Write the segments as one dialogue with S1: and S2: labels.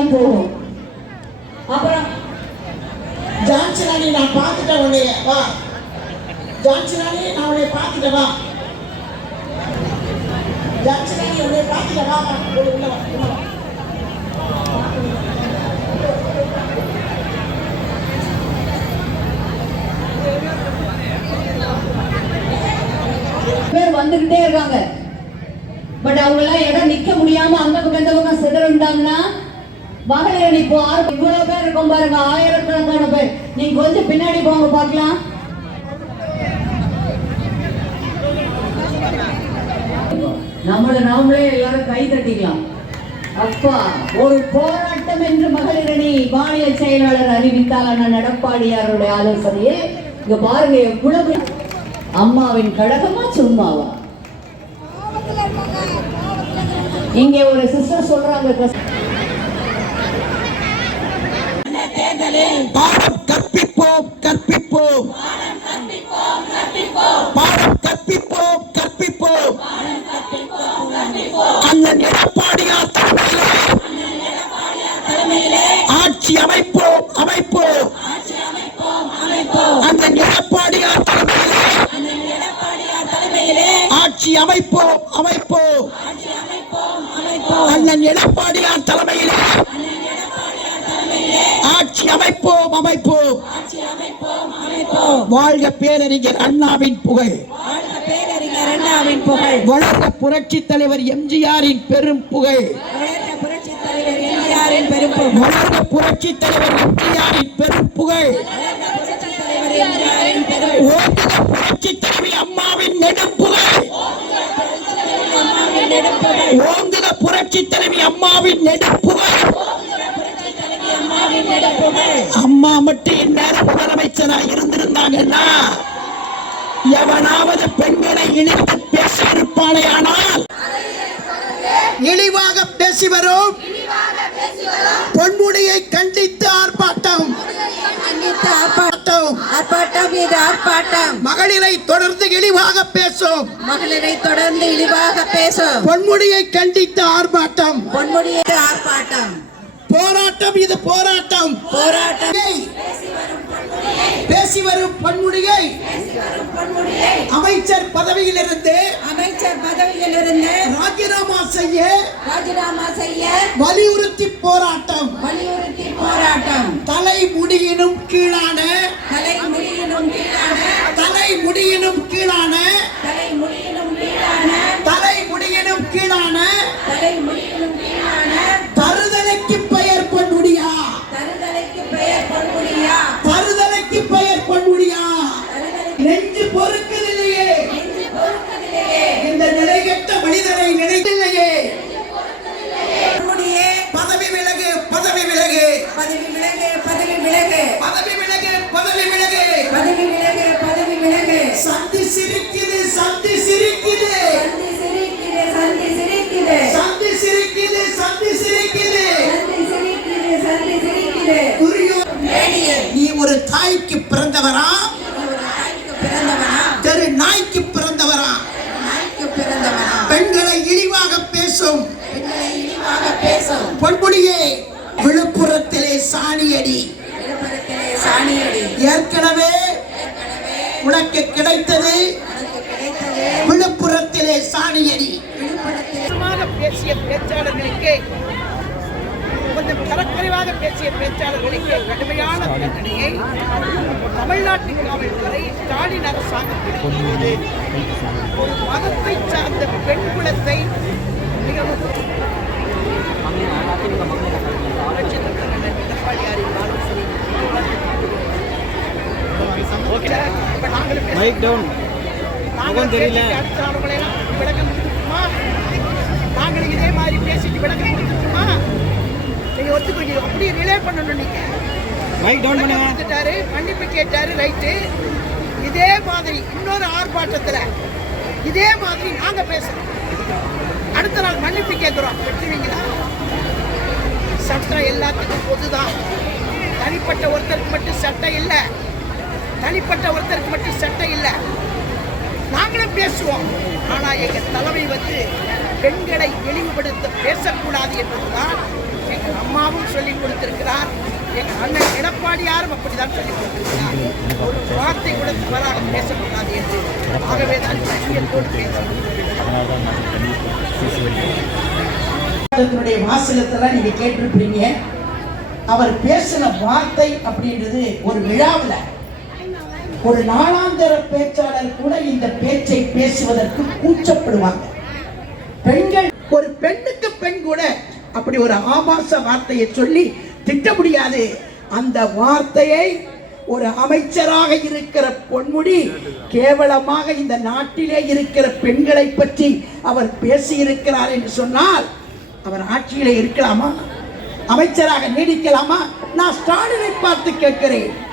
S1: தான் போகும். அப்புறம்
S2: ஜான்சி நான் பார்த்துட்டேன் உன்னைய. வா. ஜான்சி நான் உன்னை பார்த்துட்டேன் வா. ஜான்சி உன்னை பார்த்துட்டேன் வா உள்ள வா
S1: பேர் வந்துகிட்டே இருக்காங்க. பட் அவங்க எல்லாம் இடம் நிக்க முடியாம அந்த பக்கம் இந்த பக்கம் சிதறண்டாங்கன்னா மகளிர் இப்போ ஆறு இவ்வளவு பேர் இருக்கும் பாருங்க. ஆயிரக்கணக்கான பேர். நீங்க கொஞ்சம் பின்னாடி போங்க பார்க்கலாம். நம்மளை நாமளே எல்லாரும் கை தட்டிக்கலாம். அப்பா ஒரு போராட்டம் என்று மகளிரணி மாநில செயலாளர் அறிவித்தால் அண்ணன் எடப்பாடியாருடைய ஆலோசனையே. இங்க பாருங்க எவ்வளவு அம்மாவின் கழகமா சும்மாவா? இங்க ஒரு சிஸ்டர் சொல்றாங்க
S2: பாடம் கற்பிப்போம் கற்பிப்போம் பாடம் கற்பிப்போம் கற்பிப்போம். அண்ணன் எடப்பாடியார் தலைமையிலே. ஆட்சி அமைப்போம் அமைப்போம். அண்ணன் எடப்பாடியார் தலைமையிலே. ஆட்சி அமைப்போம் அமைப்போம். அண்ணன் எடப்பாடியார் தலைமையிலே. ஆட்சி அமைப்போம் அமைப்போம். வாழ்க பேரறிஞர் அண்ணாவின் புகழ். வளர்ந்த புரட்சி தலைவர் எம்ஜிஆரின் பெரும் புகழ்.
S3: வளர்ந்த புரட்சி தலைவர் எம்ஜிஆரின் பெரும் புகழ்.
S2: புரட்சி தலைவி அம்மாவின் நெடுப்புகழ் ஓங்குக புரட்சி தலைவி அம்மாவின் நெடுப்புகழ் அம்மா மட்டும் இந்நேரம் முதலமைச்சரா இருந்திருந்தாங்கன்னா எவனாவது பெண்களை இணைத்து பேச இருப்பானே ஆனால் இழிவாக பேசி வரும். பொன்முடியை கண்டித்து ஆர்ப்பாட்டம்.
S3: ஆர்ப்பாட்டம்.
S2: ஆர்ப்பாட்டம்
S3: இது ஆர்ப்பாட்டம்.
S2: மகளிரை தொடர்ந்து இழிவாக பேசும்.
S3: மகளிரை தொடர்ந்து இழிவாக பேசும்.
S2: பொன்முடியை கண்டித்து ஆர்ப்பாட்டம்.
S3: பொன்முடிய ஆர்ப்பாட்டம்.
S2: போராட்டம் இது போராட்டம்.
S3: போராட்டம்.
S2: பேசி வரும் பொன்முடியை. அமைச்சர் பதவியிலிருந்து
S3: அமைச்சர் பதவியிலிருந்து
S2: ராஜினாமா செய்ய
S3: ராஜினாமா செய்ய
S2: வலியுறுத்தி போராட்டம்.
S3: வலியுறுத்தி போராட்டம்.
S2: தலைமுடியினும் கீழான
S3: தலை முடியினும் கீழான
S2: தலைமுடியினும் கீழான
S3: தலை முடியினும்
S2: சந்தி சிரிக்குது சந்தி சிரிக்குது.
S3: சந்தி சிரிக்குது சந்தி சிரிக்குது.
S2: சந்தி சிரிக்குது சந்தி சிரிக்குது.
S3: சந்தி சிரிக்குது சந்தி சிரிக்குது.
S2: துரியோ நீ ஒரு தாய்க்கு பிறந்தவரா? தெரு நாய்க்கு பிறந்தவரா? பெண்களை இழிவாக பேசும்
S3: பெண்களை இழிவாக பேசும்.
S2: பொன்முடியே விழுப்புரத்திலே சாணியடி.
S3: விழுப்புரத்திலே சாணியடி.
S2: ஏற்கனவே உனக்கு கிடைத்தது. விழுப்புரத்திலே சாணியடி.
S4: பேசிய பேச்சாளர்களுக்கு கொஞ்சம் தரக்குறைவாக பேசிய பேச்சாளர்களுக்கு கடுமையான தண்டனையை தமிழ்நாட்டின் காவல்துறை ஸ்டாலின் அரசாங்கம் கொடுக்கிறது ஒரு மதத்தை சார்ந்த பெண் குலத்தை மிகவும் எடப்பாடியாரின் ஆலோசனை
S5: மைக் டவுன்
S4: நாங்கள்
S5: தெரியல.
S4: நாங்கள் இதே மாதிரி பேசிட்டு விளக்கம் கொடுத்துருக்குமா நீங்க ஒத்துக்கொள்ளுங்க அப்படியே ரிலே பண்ணணும் நீங்க
S5: மைக் டவுன் பண்ணுங்க.
S4: கொடுத்துட்டாரு. மன்னிப்பு கேட்டாரு. ரைட்டு இதே மாதிரி இன்னொரு ஆர்ப்பாட்டத்துல இதே மாதிரி நாங்க பேசுறோம். அடுத்த நாள் மன்னிப்பு கேட்கிறோம் வெட்டுவீங்களா? சட்டம் எல்லாத்துக்கும் பொதுதான். தனிப்பட்ட ஒருத்தருக்கு மட்டும் சட்டம் இல்லை. தனிப்பட்ட ஒருத்தருக்கு மட்டும் சட்டம் இல்லை. நாங்களும் பேசுவோம். ஆனால் எங்கள் தலைமை வந்து பெண்களை இழிவுபடுத்த பேசக்கூடாது என்பதுதான்
S6: எங்கள் அம்மாவும் சொல்லிக் கொடுத்திருக்கிறார். எங்கள் அண்ணன் எடப்பாடியாரும் அப்படிதான் சொல்லிக் கொடுத்திருக்கிறார். ஒரு வார்த்தை கூட தவறாக பேசக்கூடாது என்று. ஆகவே தான் லட்சியத்தோடு பேசுகிறேன்
S2: அதனுடைய வாசகத்துல கேட்டிருப்பீங்க. அவர் பேசின வார்த்தை அப்படின்றது ஒரு விழாவில் ஒரு நாளாந்தர பேச்சாளர் கூட இந்த பேச்சை பேசுவதற்கு கூச்சப்படுவாங்க. பெண்கள் ஒரு பெண்ணுக்கு பெண் கூட அப்படி ஒரு ஆபாச வார்த்தையை சொல்லி திட்ட முடியாது. அந்த வார்த்தையை ஒரு அமைச்சராக இருக்கிற பொன்முடி கேவலமாக இந்த நாட்டிலே இருக்கிற பெண்களை பற்றி அவர் பேசியிருக்கிறார் என்று சொன்னால் அவர் ஆட்சியிலே இருக்கலாமா? அமைச்சராக நீடிக்கலாமா? நான் ஸ்டாலினை பார்த்து கேட்கிறேன்.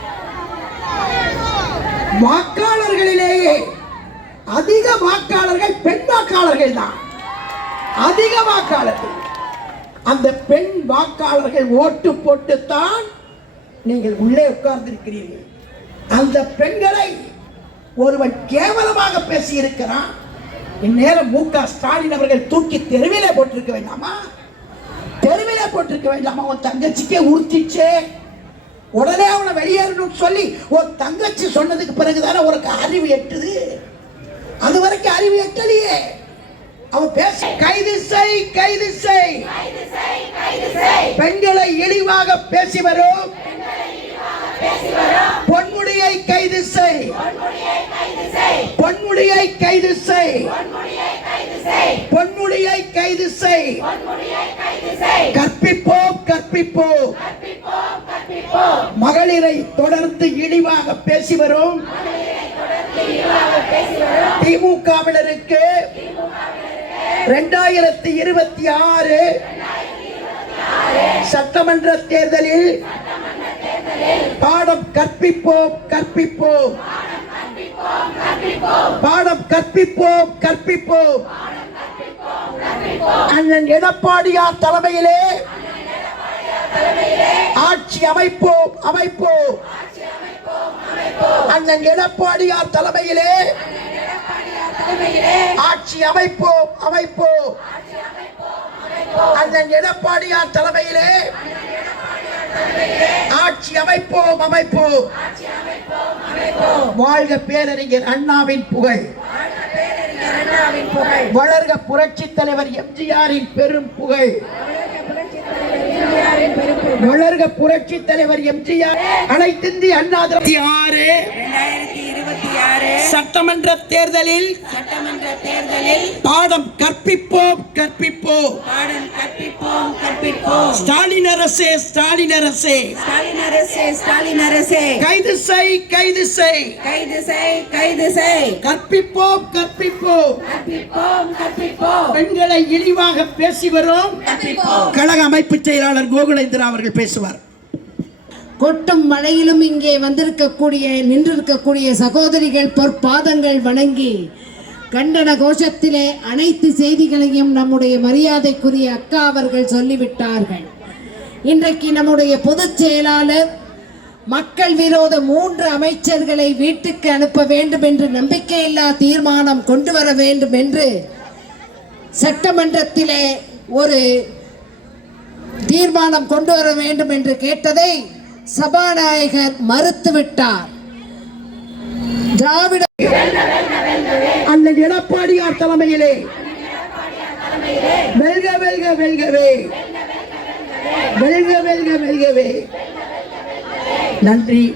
S2: வாக்காளர்களிலேயே அதிக வாக்காளர்கள் பெண் வாக்காளர்கள் தான். அதிக வாக்காளர்கள். அந்த பெண் வாக்காளர்கள் ஓட்டு போட்டுத்தான் நீங்கள் உள்ளே உட்கார்ந்திருக்கிறீர்கள். அந்த பெண்களை ஒருவன் கேவலமாக பேசியிருக்கிறான். இந்நேரம் மு க ஸ்டாலின் அவர்கள் தூக்கி தெருவிலே போட்டிருக்க வேண்டாமா? தெருவிலே போட்டிருக்க வேண்டாமா? உன் தங்கச்சிக்கே உறுத்திச்சே. உடனே அவனை வெளியேறணும்னு சொல்லி ஒரு தங்கச்சி சொன்னதுக்கு பிறகுதானே உனக்கு அறிவு எட்டுது? அது வரைக்கும் அறிவு எட்டலையே. அவன் பேச கைது செய் கைது செய். பெண்களை இழிவாக பேசி வரும். பொன்முடியை கைது செய். பொன்முடியை கைது செய். பொன்முடியை கைது செய். கற்பிப்போம் கற்பிப்போம். மகளிரை தொடர்ந்து இழிவாக பேசி வரும். திமுகவினருக்கு இரண்டாயிரத்தி இருபத்தி ஆறு சட்டமன்ற தேர்தலில் பாடம் கற்பிப்போம் கற்பிப்போம். பாடம் கற்பிப்போம் கற்பிப்போம். அண்ணன் எடப்பாடியார் தலைமையிலே ஆட்சி அமைப்போம் அமைப்போம். அண்ணன் எடப்பாடியார் தலைமையிலே ஆட்சி அமைப்போம் அமைப்போம். அண்ணன் எடப்பாடியார் தலைமையிலே ஆட்சி அமைப்போம் அமைப்போம். வாழ்க பேரறிஞர் அண்ணாவின் புகழ். வளர்க புரட்சி தலைவர் எம்ஜிஆரின் பெரும் புகழ். வளர்க புரட்சி தலைவர் எம்ஜிஆர் அனைத்திந்திய அண்ணா ஆறு சட்டமன்ற தேர்தலில்
S3: சட்டமன்ற தேர்தலில்
S2: பாடம் கற்பிப்போம் கற்பிப்போம்.
S3: பாடம் கற்பிப்போம் கற்பிப்போம்.
S2: ஸ்டாலின் அரசே ஸ்டாலின் அரசே.
S3: ஸ்டாலின் அரசே ஸ்டாலின் அரசே.
S2: கைது செய் கைது செய்.
S3: கைது செய் கைது செய்.
S2: கற்பிப்போம் கற்பிப்போம்.
S3: கற்பிப்போம் கற்பிப்போம்.
S2: பெண்களை இழிவாக பேசி வரும். கழக அமைப்பு செயலாளர் கோகுலேந்திரா அவர்கள் பேசுவார்.
S7: கொட்டும் மழையிலும் இங்கே வந்திருக்கக்கூடிய நின்றிருக்கக்கூடிய சகோதரிகள் பொற்பாதங்கள் வணங்கி கண்டன கோஷத்திலே அனைத்து செய்திகளையும் நம்முடைய மரியாதைக்குரிய அக்கா அவர்கள் சொல்லிவிட்டார்கள். இன்றைக்கு நம்முடைய பொதுச் செயலாளர் மக்கள் விரோத மூன்று அமைச்சர்களை வீட்டுக்கு அனுப்ப வேண்டும் என்று நம்பிக்கையில்லா தீர்மானம் கொண்டு வர வேண்டும் என்று சட்டமன்றத்திலே ஒரு தீர்மானம் கொண்டு வர வேண்டும் என்று கேட்டதை சபாநாயகர் மறுத்துவிட்டார். திராவிட
S2: அண்ணன் எடப்பாடியார் தலைமையிலே. வெல்க வெல்க வெல்கவே. வெல்க வெல்க வெல்கவே. நன்றி.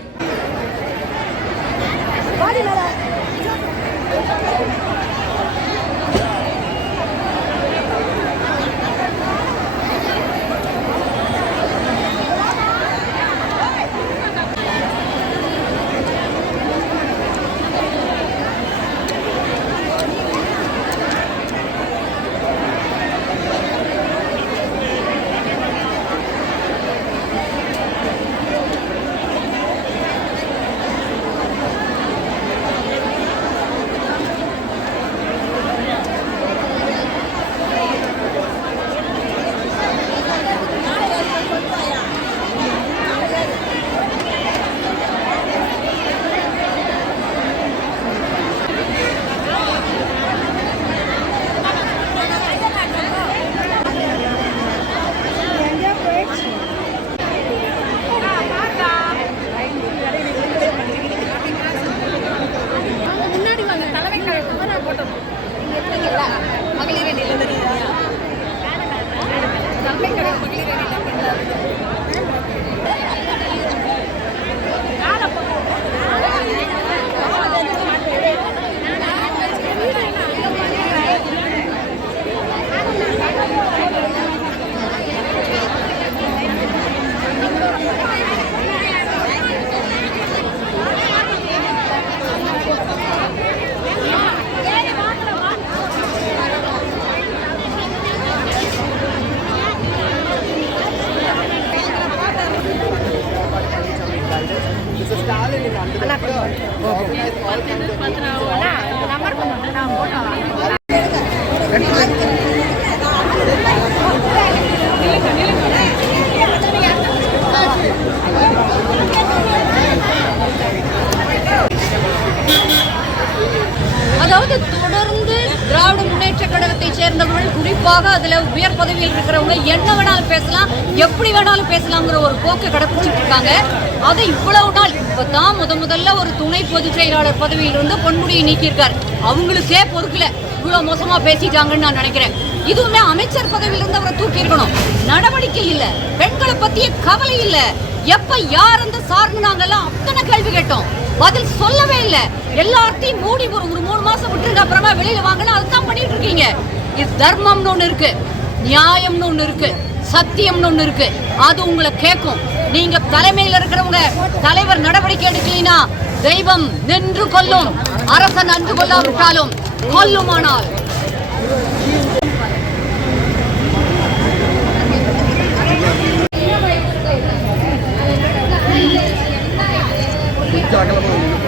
S1: அதில் உயர் பதவியில் இருக்கிறவங்க என்ன வேணாலும் பேசலாம் எப்படி வேணாலும் பேசலாங்கிற ஒரு போக்கை கடைப்பிடிச்சிட்டு இருக்காங்க. அது இவ்வளவு நாள். இப்போ தான் முத முதல்ல ஒரு துணை பொதுச் செயலாளர் பதவியில் இருந்து பொன்முடியை நீக்கியிருக்கார். அவங்களுக்கே பொறுக்கல. இவ்வளோ மோசமாக பேசிட்டாங்கன்னு நான் நினைக்கிறேன். இதுவுமே அமைச்சர் பதவியிலிருந்து அவரை தூக்கி இருக்கணும். நடவடிக்கை இல்லை. பெண்களை பற்றிய கவலை இல்லை. எப்போ யார் அந்த நாங்கள்லாம் அத்தனை கேள்வி கேட்டோம். பதில் சொல்லவே இல்லை. எல்லாத்தையும் மூடி ஒரு ஒரு மூணு மாசம் விட்டுருங்க. அப்புறமா வெளியில வாங்கினா அதுதான் பண்ணிட்டு இருக்கீங்க. தர்மம்னு ஒன்று இருக்கு நியாயம்னு ஒன்று இருக்கு சத்தியம்னு ஒன்று இருக்கு. அது உங்களை கேட்கும் நீங்க தலைமையில இருக்கிறவங்க தலைவர் நடவடிக்கை எடுக்கலைன்னா தெய்வம் நின்று கொல்லும் அரசன் அன்று கொள்ளாவிட்டாலும் கொல்லுமானால்.
S8: கொஞ்சம்